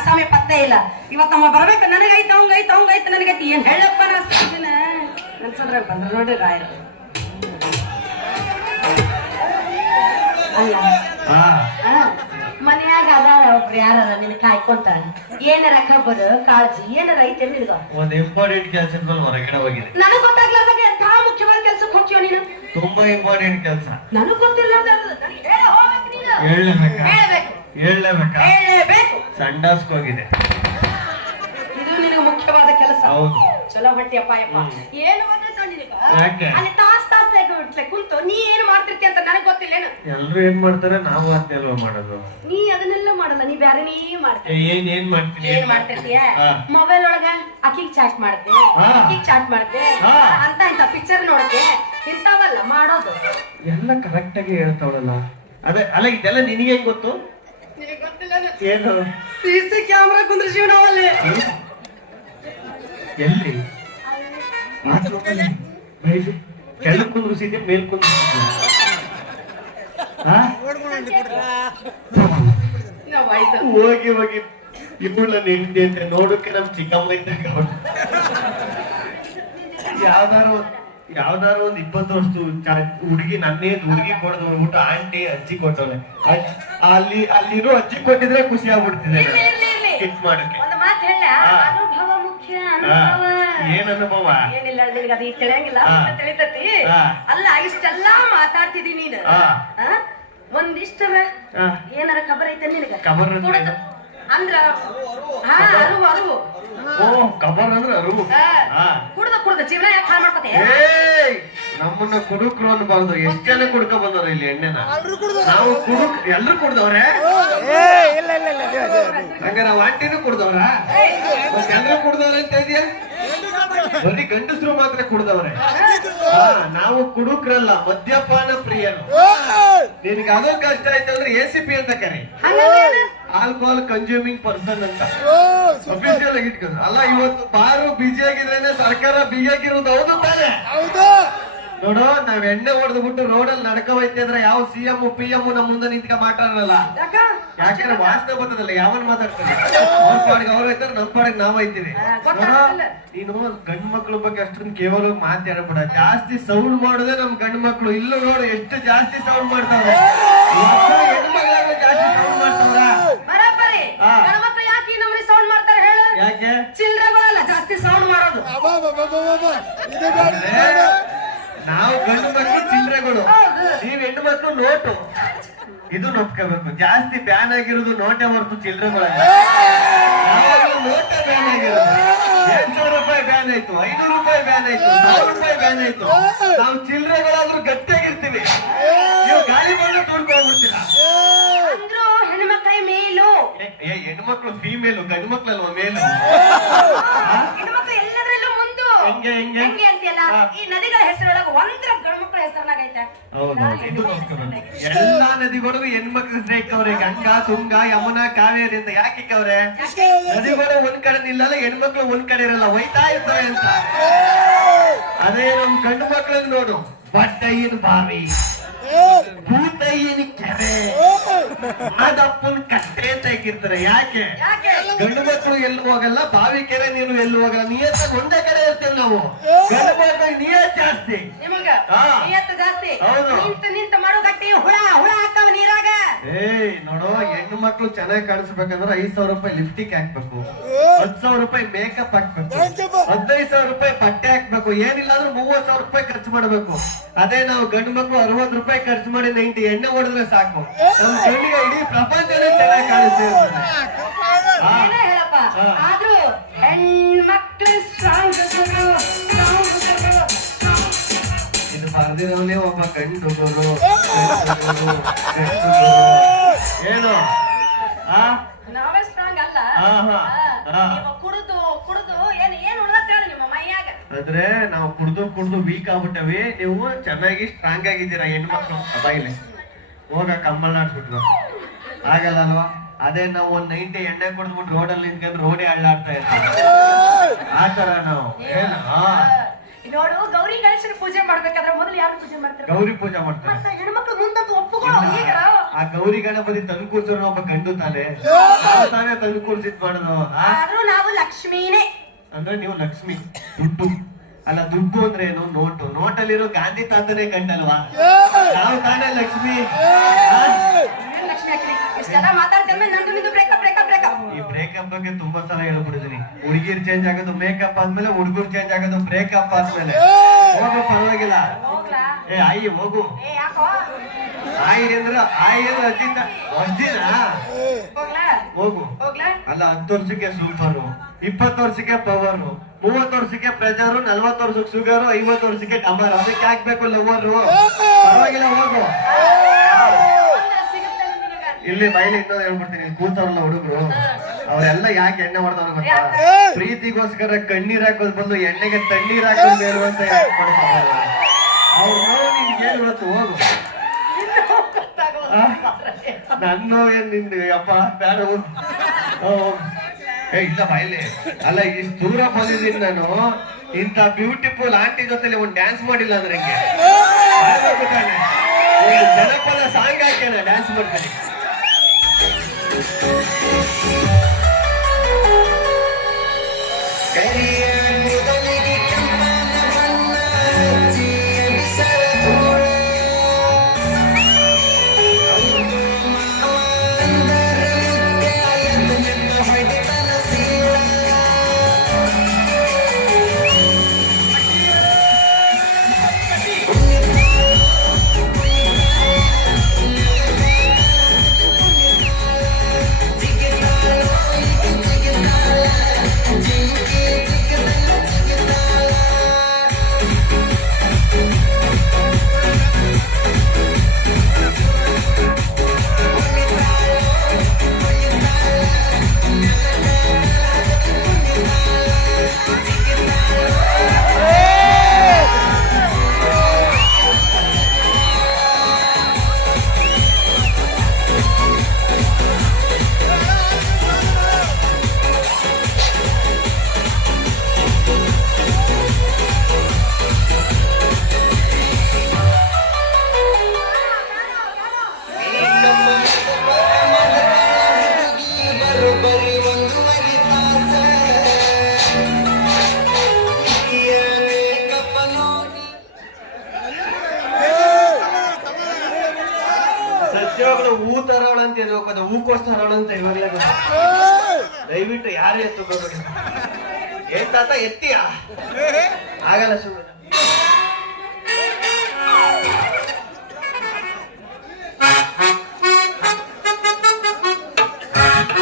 ಅಸಾಮಿ ಪತ್ತೆ ಇಲ್ಲ. ಇವತ್ತು ಅವ ಬರ್ಬೇಕು. ನನಗೈತೆ ಅವಂಗೈತೆ ಅವಂಗೈತೆ ನನಗೈತಿ ಏನ್ ಹೇಳಪ್ಪ ನಾ ಸಾಕಿನ ಅನ್ಸದ್ರಾಗ ಬಂದ್ರ ನೋಡಿ ರಾಯರು. ಅಲ್ಲ ಮನ್ಯಾಗ ಅದಾರ ಒಬ್ರು ಯಾರ ನಿನ್ ಕಾಯ್ಕೊಂತಾರ ಏನಾರ ಖಬರ್ ಕಾಳಜಿ ಏನಾರ ಐತೆ ನಿನ್ಗ? ಒಂದ್ ಇಂಪಾರ್ಟೆಂಟ್ ಕೆಲಸ ಹೊರಗಡೆ ಹೋಗಿದೆ ನನಗ್ ಗೊತ್ತಾಗ್ಲಾರ್ದಾಗ ಎಂಥ ಮುಖ್ಯವಾದ ಕೆಲ್ಸಕ್ಕೆ ಹೋಗ್ತೀವ ನೀನು? ತುಂಬಾ ಇಂಪಾರ್ಟೆಂಟ್ ಕೆಲಸ. ನನಗ್ ಗೊತ್ತಿಲ್ಲ ನನಗೆ ಹೇಳ ಹೋಗ್ಬೇಕು ನೀನು. ಹೇಳ್ಲೇಬೇಕಾ? ಹೇಳ್ಬೇಕು. ಹೇಳ್ಲೇಬೇಕಾ. ಹೇಳಬೇಕು ಸಂಡಾಸ್ಕ್ ಹೋಗಿದೆ. ಇದು ನಿನಗೆ ಮುಖ್ಯವಾದ ಕೆಲಸ. ಹೌದು. ಚಲೋ ಬಟ್ಟಿಯಪ್ಪ ಯಪ್ಪ ಏನು ಗೊತ್ತಾಯ್ತು ನಿನಗೆ ಯಾಕೆ? ಅಲ್ಲಿ ತಾಸ್ ತಾಸ್ ಕುಂತು ನೀ ಏನು ಮಾಡ್ತಿರ್ತಿ ಅಂತ ನನಗ್ ಗೊತ್ತಿಲ್ಲೇನು? ಎಲ್ರು ಏನ್ ಮಾಡ್ತಾರೆ? ನಾವು ಅದನ್ನೆಲ್ವ ಮಾಡೋದು. ನೀ ಅದನ್ನೆಲ್ಲ ಮಾಡಲ್ಲ ನೀ ಬ್ಯಾರೆ ನೀ ಏ, ಏನ್ ಏನ್ ಮಾಡ್ತೀನಿ? ಏನ್ ಮಾಡ್ತಿರ್ತೀಯ? ಹಾ. ಮೊಬೈಲ್ ಒಳಗ ಅಕ್ಕಿಗ್ ಚಾಟ್ ಮಾಡ್ತೆ ಹಾ. ಅಕ್ಕಿಗ್ ಚಾಟ್ ಮಾಡ್ತೆ ಹಾ. ಅಂತ ಇಂತ ಪಿಕ್ಚರ್ ನೋಡಕ್ಕೆ ಇಂತಾವಲ್ಲ ಮಾಡೋದು. ಎಲ್ಲ ಕರೆಕ್ಟ್ ಆಗಿ ಹೇಳ್ತಾವಳಲ್ಲ. ಅದೇ ಅಲ್ಲ ಇದೆಲ್ಲ ನಿನಗೆ ಗೊತ್ತು? ಏನು ಸಿಸಿ ಕ್ಯಾಮ್ರಾ ಕುಂದ್ರಿಸಿವ್ ನಾವಲ್ಲಿ ಎಲ್ಲಿ? ಅಲ್ಲಿ? ಮೇಲೆ ಕೆಳಗ್ ಕುಂದ್ರಿಸಿದ್ದೆ ಮೇಲ್ ಆಯ್ತು ಹೋಗಿ ಹೋಗಿ. ಇಬ್ಬಳ ನಿಂತಿ ಅಂತ ನೋಡಕ್ಕೆ ನಮ್ ಚಿಕ್ಕಮ್ಮ ಇದ್ದಾಗ. ಯಾವ್ದಾರು ಯಾವ್ದಾರು ಒಂದ್ ಇಪ್ಪತ್ತು ವರ್ಷ ಹುಡುಗಿ ನನ್ನೇ ಹುಡುಗಿ ಕೊಡದು ಊಟ ಆಂಟಿ ಅಜ್ಜಿ ಕೊಟ್ಟವ್ರೆ. ಅಲ್ಲಿ ಅಲ್ಲಿರೋ ಅಜ್ಜಿ ಕೊಟ್ಟಿದ್ರೆ ಖುಷಿ ಆಗ್ಬಿಡ್ತಿದೆ. ಕಿಟ್ ಮಾಡಕ್ಕೆ. ಏನ್ ಅನುಭವ? ಏನಿಲ್ಲ ಅದು ತಿಳಿಯಂಗಿಲ್ಲ. ತಿಳಿತತಿ? ಅಲ್ಲ ಇಷ್ಟೆಲ್ಲಾ ಮಾತಾಡ್ತಿದಿ ನೀನು? ಒಂದಿಷ್ಟರ. ಏನಾರ ಖಬರ್ ಐತೆ ನಿನಗ? ಖಬರ್ ಅಂದ್ರೆ? ಕೊಡದು. ಅಂದ್ರ ಹಾ ಅರುವು ಅರುವು. ಓ ಕಬರ್ ಅಂದ್ರೆ ಅರು ಹಾ. ಹಾ. ಕುಡ್ದ ಕುಡ್ದ ಜೀವನ ಯಾಕೆ ಹಾಳು ಮಾಡ್ಕೊತೆ ಏಯ್ ನಮ್ಮನ್ನ ಕುಡುಕ್ರು ಅನ್ಬಾರ್ದು. ಎಷ್ಟ್ ಜನ ಕುಡ್ಕ ಬಂದವ್ರ ಇಲ್ಲಿ ಎಣ್ಣೆನ? ನಾವು ಕುಡುಕ್ ಎಲ್ರು ಕುಡ್ದವ್ರೆ? ಹಂಗಾರ ನಾವ್ ಆಂಟಿನೂ ಕುಡ್ದವ್ರ? ಎಲ್ರು ಕುಡ್ದವ್ರೆ ಅಂತ ಇದೆಯಾ ಬರೀ ಗಂಡಸರು ಮಾತ್ರ ಕುಡ್ದವ್ರೆ. ಹಾ ನಾವು ಕುಡುಕ್ರಲ್ಲ ಮದ್ಯಪಾನ ಪ್ರಿಯರು ನಿನ್ಗೆ ಅದೋ ಕಷ್ಟ ಆಯ್ತು ಅಂದ್ರೆ ಎ ಸಿ ಪಿ ಅಂತ ಕರಿ. ಆಲ್ಕೋಹಾಲ್ ಕನ್ಸ್ಯೂಮಿಂಗ್ ಪರ್ಸನ್ ಅಂತ. ಅಫಿಷಿಯಲ್ ಆಗಿ ಇಟ್ಕೊಂಡು ಅಲ್ಲ ಇವತ್ತು ಬಾರು ಬಿಜಿ ಆಗಿದ್ರೇನೆ ಸರ್ಕಾರ ಬಿಗಿಯಾಗಿರೋದು ಹೌದು ತಾನೆ? ನೋಡು ನಾವ್ ಎಣ್ಣೆ ಹೊಡೆದು ಬಿಟ್ಟು ಅಲ್ಲಿ ನಡ್ಕ ಹೋಯ್ತಿ ಅಂದ್ರೆ ಯಾವ ಸಿ ಎಂ ಪಿ ಎಂ ನಮ್ ಮುಂದೆ ನಿಂತ್ಕ ಮಾತಾಡಲ್ಲ ಯಾಕೆಂದ್ರೆ ವಾಸನೆ ಬರ್ತದಲ್ಲ ಯಾವನ್ ಮಾತಾಡ್ತಾರೆ? ಅವ್ರ ಪಾಡಿಗೆ ಅವ್ರು ಐತಾರೆ ನಮ್ ಪಾಡಿಗೆ ನಾವ್ ಐತೀವಿ ಹಾ, ನೀನು ಗಂಡ್ ಮಕ್ಳ ಬಗ್ಗೆ ಅಷ್ಟೊಂದು ಕೇವಲ ಮಾತಾಡಬೇಡ ಜಾಸ್ತಿ ಸೌಂಡ್ ಮಾಡೋದೇ ನಮ್ ಗಂಡ್ ಮಕ್ಳು. ಇಲ್ಲೂ ನೋಡು ಎಷ್ಟು ಜಾಸ್ತಿ ಸೌಂಡ್ ಮಾಡ್ತಾವೆ ಹೆಣ್ಣು ಮಗಳಾಗ ಜಾಸ್ತಿ ಸೌಂಡ್ ಮಾಡ್ತಾವ್ರ ಬರಬ್ಬರಿ ಹಾ. ಗಣಮಕ್ಳು ಯಾಕೆ ಈ ನಮ್ನಿ ಸೌಂಡ್ ಮಾಡ್ತಾರೆ ಹೇಳು ಯಾಕೆ ಚಿಲ್ರೆಗಳಲ್ಲ ಜಾಸ್ತಿ ಸೌಂಡ್ ಮಾಡೋದು ಅಂದ್ರೆ ನಾವು ಗಂಡು ಮಕ್ಕಳು ಚಿಲ್ಲರೆಗಳು ನೀವ್ ಹೆಣ್ಣು ಮಕ್ಕಳು ನೋಟು. ಇದು ನೋಡ್ಕೋಬೇಕು ಜಾಸ್ತಿ ಬ್ಯಾನ್ ಆಗಿರೋದು ನೋಟೆ ಹೊರತು ಚಿಲ್ಲರೆಗಳ ನೋಟೆ ಬ್ಯಾನ್ ಆಗಿರೋದು. ಸಾವಿರ ರೂಪಾಯಿ ಬ್ಯಾನ್ ಆಯ್ತು ಐನೂರು ರೂಪಾಯಿ ಬ್ಯಾನ್ ಆಯ್ತು ಸಾವಿರ ರೂಪಾಯಿ ಬ್ಯಾನ್ ಆಯ್ತು. ನಾವು ಚಿಲ್ಲರೆಗಳಾದ್ರೂ ಗಟ್ಟಿಯಾಗಿರ್ತೀವಿ. ನೀವು ಗಾಳಿ ಬಂದು ತುಳ್ಕೊಂಡ್ಬಿಡ್ತೀರಾ ಅಂದ್ರು ಹೆಣ್ಮಕ್ಳ ಫೀಮೇಲು ಗಂಡು ಮಕ್ಳಲ್ವ ಮೇಲು? ಹೆಂಗೆ, ನದಿಗಳು ಹೆಂಗೆ ಅಂತೀಯಲ್ಲ. ಈ ನದಿಗಳ ಹೆಸರೊಳಗ ಒಂದ್ರ ಗಂಡ್ಮಕ್ಳ ಹೆಸರನಾಗೈತೆ ಹೌದೌದು ಇದು ನೋಡ್ಕೊಬೇಕು ಎಲ್ಲಾ ನದಿಗಳಿಗೂ ಹೆಣ್ಮಕ್ಳು ಇಕ್ಕವ್ರೆ ಗಂಗಾ ತುಂಗಾ ಯಮುನಾ ಕಾವೇರಿ ಅಂತ ಯಾಕೆ ಅವ್ರೆ? ನದಿಗಳು ಒಂದ್ ಕಡೆ ನಿಲ್ಲಲ್ಲ ಹೆಣ್ಮಕ್ಳು ಒಂದ್ ಕಡೆ ಇರಲ್ಲ. ಒಯ್ತಾ ಇರ್ತವೆ ಅಂತ ಅದೇ ನಮ್ ಗಂಡು ಮಕ್ಳನ್ನ ನೋಡು. ಬಡ್ಡಯ್ಯನ ಬಾವಿ. ಭೂತಯ್ಯನ ಕೆರೆ. ಮಾದಪ್ಪನ ಕಟ್ಟೆ ಅಂತ ಇಕ್ಕಿರ್ತಾರೆ ಯಾಕೆ? ಯಾಕೆ? ಗಂಡು ಮಕ್ಕಳು ಎಲ್ಲೂ ಹೋಗಲ್ಲ ಬಾವಿ ಕೆರೆ ನೀನು ಎಲ್ಲೂ ಹೋಗಲ್ಲ. ನಿಯತ್ತಾಗಿ ಒಂದೇ ಕಡೆ ಇರ್ತೇವೆ ನಾವು. ಗಂಡು ಮಕ್ಕಳಿಗೆ ನಿಯತ್ ಜಾಸ್ತಿ. ನಿಮಗ? ಹಾ. ನಿಯತ್ತು ಜಾಸ್ತಿ? ಹೌದು. ನಿಂತ ನಿಂತ ಮಾಡೋ ಗಟ್ಟಿ ಹುಳ ಹುಳ ಏಯ್ ನೋಡು ಹೆಣ್ಣು ಮಕ್ಳು ಚೆನ್ನಾಗಿ ಕಾಣಿಸ್ಬೇಕಂದ್ರೆ ಐದ್ ಸಾವಿರ ರೂಪಾಯಿ ಲಿಫ್ಟಿಕ್ ಹಾಕ್ಬೇಕು. ಹತ್ ಸಾವಿರ ರೂಪಾಯಿ ಮೇಕಪ್ ಹಾಕ್ಬೇಕು. ಹದಿನೈದು ಸಾವಿರ ರೂಪಾಯಿ ಬಟ್ಟೆ ಹಾಕ್ಬೇಕು. ಏನಿಲ್ಲ ಅಂದ್ರೆ ಮೂವತ್ ಸಾವಿರ ರೂಪಾಯಿ ಖರ್ಚು ಮಾಡ್ಬೇಕು. ಅದೇ ನಾವು ಗಂಡು ಮಕ್ಳು ಅರವತ್ ರೂಪಾಯಿ ಖರ್ಚು ಮಾಡಿ ನೈಂಟಿ ಎಣ್ಣೆ ಹೊಡೆದ್ರೆ ಸಾಕು. ನಮ್ ಕಣ್ಣಿಗೆ ಇಡೀ ಪ್ರಪಂಚನೇ ಚೆನ್ನಾಗಿ ಕಾಣಿಸ್ತೇವೆ. ಆದ್ರೂ ಹೆಣ್ಮಕ್ಳು ಸ್ಟ್ರಾಂಗ್ ಬರ್ದಿರೋನೇ ಒಬ್ಬ ಗಂಡು ಗುರು. ಏನು ನಾವೇ ಸ್ಟ್ರಾಂಗ್ ಅಲ್ಲ ಕುಡಿದು ಕುಡಿದು ಏನ್ ಏನ್ ಉಳ್ದತ್ ಹೇಳಿ ನಿಮ್ಮ ಮೈಯಾಗ. ಅಂದ್ರೆ ನಾವು ಕುಡ್ದು ಕುಡ್ದು ವೀಕ್ ಆಗ್ಬಿಟ್ಟವಿ. ನೀವು ಚೆನ್ನಾಗಿ ಸ್ಟ್ರಾಂಗ್ ಆಗಿದ್ದೀರಾ ಹೆಣ್ಮಕ್ಳು? ಬಾಯಿಲೆ ಹೋಗ ಕಮ್ಮಲ್ ಆಡ್ಸ್ಬಿಟ್ರು ಆಗಲ್ಲ ಅಲ್ವಾ ಅದೇ ನಾವು ಒಂದ್ ನೈಂಟಿ ಎಣ್ಣೆ ಕುಡಿದ್ಬಿಟ್ಟು ರೋಡಲ್ಲಿ ನಿಂತ್ಕೊಂಡು ರೋಡೇ ಅಳ್ಳಾಡ್ತಾ ಇರ್ತೀವಿ ಆ ತರ ನಾವು. ಏನು? ಹಾ. ನೋಡು ಗೌರಿ ಗಣೇಶನ ಪೂಜೆ ಮಾಡ್ಬೇಕಾದ್ರೆ ಮೊದಲು ಯಾರು ಪೂಜೆ ಮಾಡ್ತಾರೆ? ಗೌರಿ ಪೂಜೆ ಮಾಡ್ತಾರೆ. ಮತ್ತೆ ಹೆಣ್ಮಕ್ಳು ಮುಂದಂತೂ ಒಪ್ಪುಗಳು ಈಗ ಆ ಗೌರಿ ಗಣಪತಿ ತಂದು ಕೂರ್ಸೋಣ ಒಬ್ಬ ಗಂಡು ತಾನೆ. ನಾವು ತಾನೇ ತಂದು ಕೂರ್ಸಿದ್ ಮಾಡೋದು ಆದ್ರೂ ನಾವು ಲಕ್ಷ್ಮೀನೇ. ಅಂದ್ರೆ ನೀವು ಲಕ್ಷ್ಮಿ ದುಡ್ಡು. ಅಲ್ಲ ದುಡ್ಡು ಅಂದ್ರೆ ಏನು? ನೋಟು. ನೋಟಲ್ಲಿರೋ ಗಾಂಧಿ ತಾತನೇ ಗಂಡಲ್ವಾ? ನಾವು ತಾನೇ ಲಕ್ಷ್ಮಿ. ಲಕ್ಷ್ಮಿ ಹಾಕ್ರಿ? ಇಷ್ಟೆಲ್ಲ ಮಾತಾಡ್ತೇವೆ ನಂದು ನಿಂದು ಬ್ರೇಕಪ್ ಬ್ರೇಕಪ್ ಬ್ರೇಕಪ್ ಈ ಬ್ರೇಕಪ್ ಬಗ್ಗೆ ತುಂಬಾ ಸಲ ಹೇಳ್ಬಿಟ್ಟಿದೀನಿ. ಹುಡುಗಿರ್ ಚೇಂಜ್ ಆಗೋದು ಮೇಕಪ್ ಆದ್ಮೇಲೆ ಹುಡುಗರು ಚೇಂಜ್ ಆಗೋದು ಬ್ರೇಕಪ್ ಆದ್ಮೇಲೆ. ಹೋಗು ಪರವಾಗಿಲ್ಲ. ಹೋಗ್ಲಾ? ಏ ಆಯಿ ಹೋಗು. ಏ ಯಾಕೋ? ಆಯಿ ಅಂದ್ರ ಆಯಿ ಅಂದ್ರೆ ಅಜ್ಜಿಂದ ಅಜ್ಜಿನ? ಹೋಗ್ಲಾ? ಹೋಗು. ಹೋಗ್ಲಾ? ಅಲ್ಲ ಹತ್ತು ವರ್ಷಕ್ಕೆ ಸೂಪರ್ ಇಪ್ಪತ್ತು ವರ್ಷಕ್ಕೆ ಪವರು ಮೂವತ್ತು ವರ್ಷಕ್ಕೆ ಪ್ರೆಜರು ನಲ್ವತ್ತು ವರ್ಷಕ್ಕೆ ಶುಗರು ಐವತ್ತು ವರ್ಷಕ್ಕೆ ಟಮರ್ ಅದಕ್ಕೆ ಹಾಕ್ಬೇಕು ಲವರು ಪರವಾಗಿಲ್ಲ ಹೋಗು. ಇಲ್ಲಿ ಬೈಲಿ ಇನ್ನೊಂದು ಹೇಳ್ಬಿಡ್ತೀನಿ. ಕೂತವ್ರಲ್ಲ ಹುಡುಗರು. ಅವರೆಲ್ಲ ಯಾಕೆ ಎಣ್ಣೆ ಗೊತ್ತಾ? ಪ್ರೀತಿಗೋಸ್ಕರ ಕಣ್ಣೀರ್ ಹಾಕೋದ್ ಬಂದು ಎಣ್ಣೆಗೆ ತಣ್ಣೀರ್ ಹಾಕೋದ್ ಹೇಳುವಂತ ಅವ್ರು ನಿನ್ಗೆ ಏನು ಗೊತ್ತು? ಹೋಗು? ನನ್ನ ನೋವೇನ್ ನಿಂದು? ಅಪ್ಪ ಬೇಡ. ಏ ಇಲ್ಲ. ಬಾಯಿಲಿ ಅಲ್ಲ ಇಷ್ಟು ದೂರ ಬಂದಿದ್ದೀನಿ ನಾನು. ಇಂಥ ಬ್ಯೂಟಿಫುಲ್ ಆಂಟಿ ಜೊತೆಲಿ ಒಂದು ಡ್ಯಾನ್ಸ್ ಮಾಡಿಲ್ಲ ಅಂದ್ರೆ ಹೆಂಗೆ? ಜನಪದ ಸಾಂಗ್ ಹಾಕಿ ಡ್ಯಾನ್ಸ್ ಮಾಡ್ತೀನಿ. Eddie. ತರೋಳ ಅಂತ ಇವಾಗಲೇ ದಯವಿಟ್ಟು ಯಾರೇ ಎತ್ತುಕೋಬೇಡಿ ಏನ್ ತಾತ ಎತ್ತೀಯಾ? ಆಗಲ್ಲ ಸುಮ್ಮನೆ